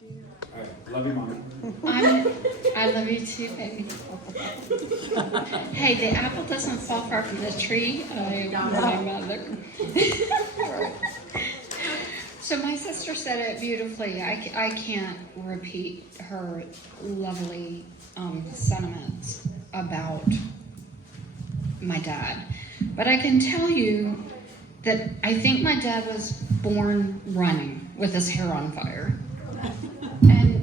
All right. Love you, Mom. I love you too, baby. Hey, the apple doesn't fall far from the tree. I am my mother. So my sister said it beautifully. I can't repeat her lovely sentiments about my dad. But I can tell you that I think my dad was born running with his hair on fire.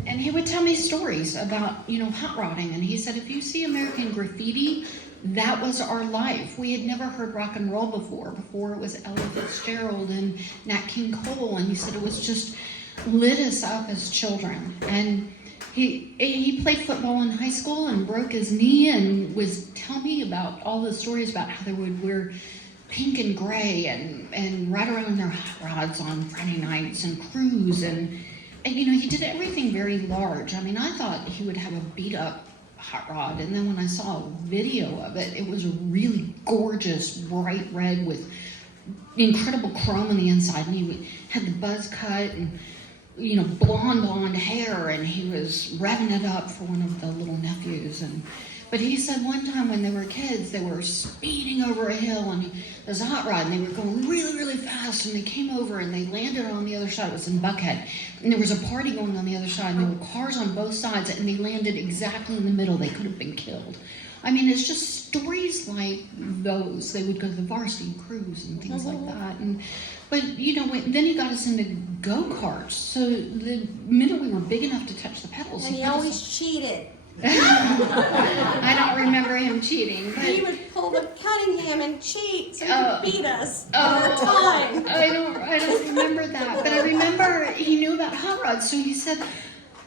And he would tell me stories about, hot rodding. And he said, if you see American graffiti, that was our life. We had never heard rock and roll before. Before it was Ella Fitzgerald and Nat King Cole. And he said it was just lit us up as children. And he played football in high school and broke his knee and was telling me about all the stories about how they would wear pink and gray and ride around in their hot rods on Friday nights and cruise. And he did everything very large. I mean, I thought he would have a beat up hot rod. And then when I saw a video of it, it was a really gorgeous, bright red with incredible chrome on the inside. And he had the buzz cut and, blonde hair. And he was revving it up for one of the little nephews. But he said one time when they were kids, they were speeding over a hill and there's a hot rod and they were going really, really fast and they came over and they landed on the other side. It was in Buckhead. And there was a party going on the other side and there were cars on both sides and they landed exactly in the middle. They could have been killed. I mean, it's just stories like those. They would go to the varsity cruise and things like that. But then he got us into go-karts. So the minute we were big enough to touch the pedals. And he always cheated. I don't remember him cheating. But he would pull the Cunningham and cheat so he could beat us all the time. I don't remember that. But I remember he knew about hot rods, so he said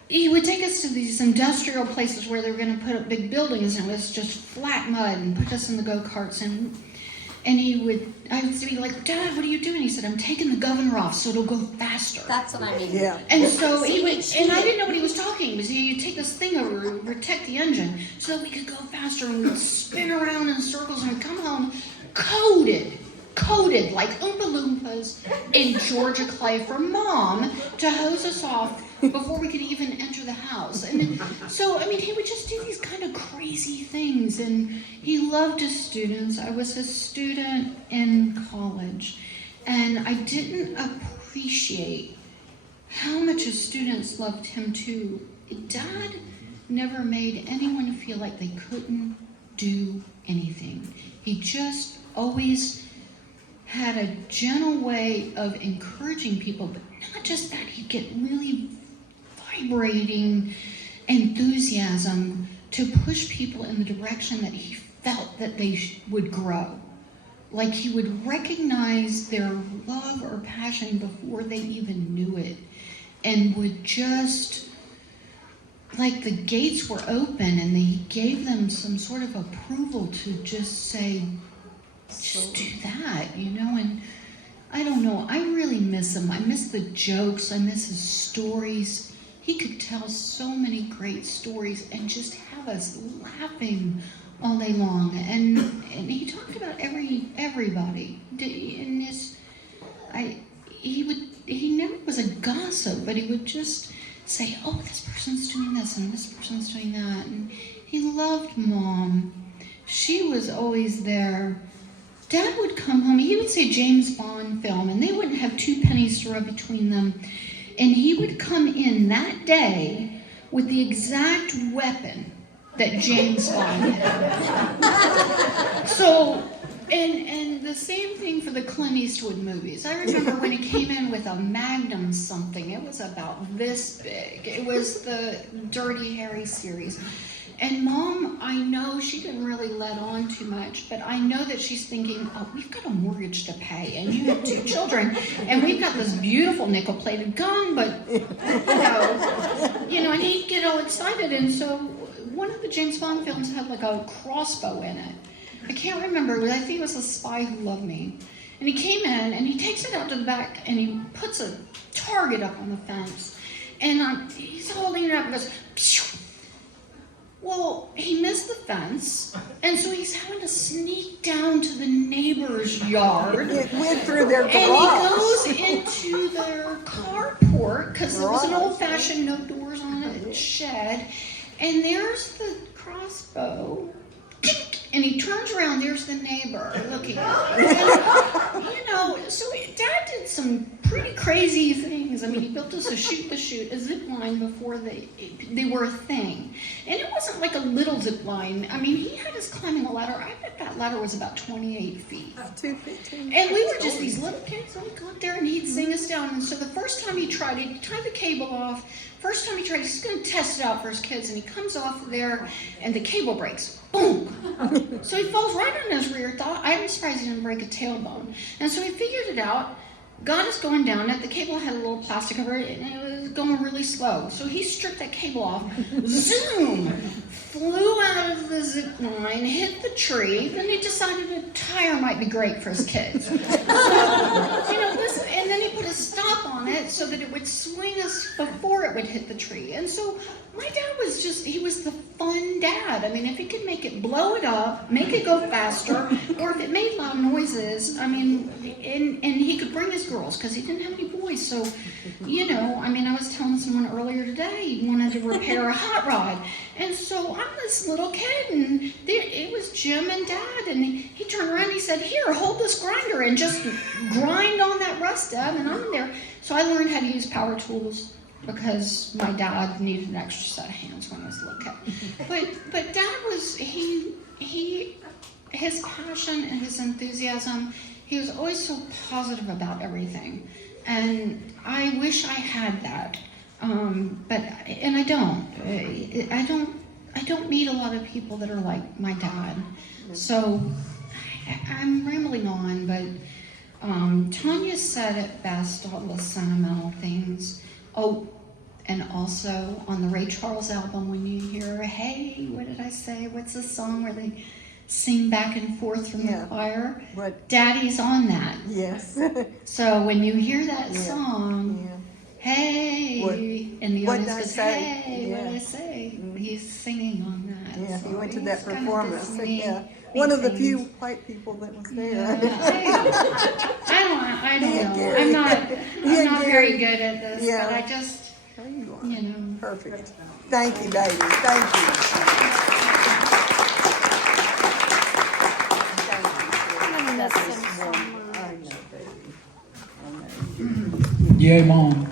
he would take us to these industrial places where they were going to put up big buildings and it was just flat mud and put us in the go-karts and I would be like, Dad, what are you doing? He said, I'm taking the governor off so it'll go faster. That's what I mean. Yeah. And so he would, and I didn't know what he was talking. He'd take this thing over, protect the engine, so that we could go faster, and we'd spin around in circles, and we'd come home coated like Oompa Loompas in Georgia clay for Mom to hose us off before we could even enter the house. And so, he would just do these kind of crazy things, and he loved his students. I was a student in college, and I didn't appreciate how much his students loved him too. Dad never made anyone feel like they couldn't do anything. He just always had a gentle way of encouraging people, but not just that. He'd get really vibrating enthusiasm to push people in the direction that he felt that they would grow. Like he would recognize their love or passion before they even knew it, and would just, like the gates were open and he gave them some sort of approval to just say, just do that, and I don't know, I really miss him. I miss the jokes, I miss his stories. He could tell so many great stories and just have us laughing all day long. And he talked about everybody. He never was a gossip, but he would just say, oh, this person's doing this and this person's doing that. And he loved Mom. She was always there. Dad would come home, he would say James Bond film, and they wouldn't have 2 pennies to rub between them. And he would come in that day with the exact weapon that James Bond had. So, and the same thing for the Clint Eastwood movies. I remember when he came in with a Magnum something, it was about this big. It was the Dirty Harry series. And Mom, I know she didn't really let on too much, but I know that she's thinking, oh, we've got a mortgage to pay, and you have 2 children, and we've got this beautiful nickel-plated gun, but, and he'd get all excited. And so one of the James Bond films had like a crossbow in it. I can't remember, but I think it was A Spy Who Loved Me. And he came in, and he takes it out to the back, and he puts a target up on the fence, and he's holding it up and goes, phew. Well, he missed the fence, and so he's having to sneak down to the neighbor's yard. It went through their garage. And he goes into their carport, because there was an Garage. old-fashioned no doors on it shed, and there's the crossbow. And he turns around, there's the neighbor looking at him. And, you know, so Dad did some pretty crazy things. I mean, he built us a shoot-the-chute, a zip line before they were a thing. And it wasn't like a little zip line. I mean, he had us climbing a ladder. I bet that ladder was about 28 feet. 2 feet, 2 And we were just these little kids, and we'd go up there and he'd sing us down. And so the first time he tried, he'd tie the cable off. First time he tried, he's going to test it out for his kids, and he comes off there, and the cable breaks. Boom! So he falls right on his rear. I'm surprised he didn't break a tailbone. And so he figured it out, got us going down it. The cable had a little plastic over it, and it was going really slow. So he stripped that cable off, zoom, flew out of the zip line, hit the tree. Then he decided a tire might be great for his kids. So, you know, and then he put a stop on it so that it would swing us before it would hit the tree. And so my dad was he was the fun dad. I mean, if he could make it blow it up, make it go faster, or if it made loud noises, I mean, and he could bring his girls because he didn't have any boys. So, you know, I mean, I was telling someone earlier today he wanted to repair a hot rod. And so I'm this little kid, and it was Jim and Dad, and he turned around and he said, "Here, hold this grinder and just grind on that rust, Dad." And I'm there. So I learned how to use power tools because my dad needed an extra set of hands when I was a little kid. But Dad was, his passion and his enthusiasm, he was always so positive about everything. And I wish I had that. And I don't. I don't meet a lot of people that are like my dad. So I'm rambling on, but Tanya said it best, all the sentimental things. Oh, and also on the Ray Charles album, when you hear, "Hey, what did I say? What's the song where they sing back and forth from the choir?" What? Daddy's on that. Yes. So when you hear that song, "Hey," and the what audience did I goes, say? "Hey, what did I say?" He's singing on that. Yeah, So he went to he's that kind of performance. this neat One of the thing. few white people that was there. I don't know. Gary. I'm Yeah, not very good at this, Yeah. but I just, There you are. you know. Perfect. Thank you, baby. Thank you. Thank you. I know, baby. I know. Yay, Mom.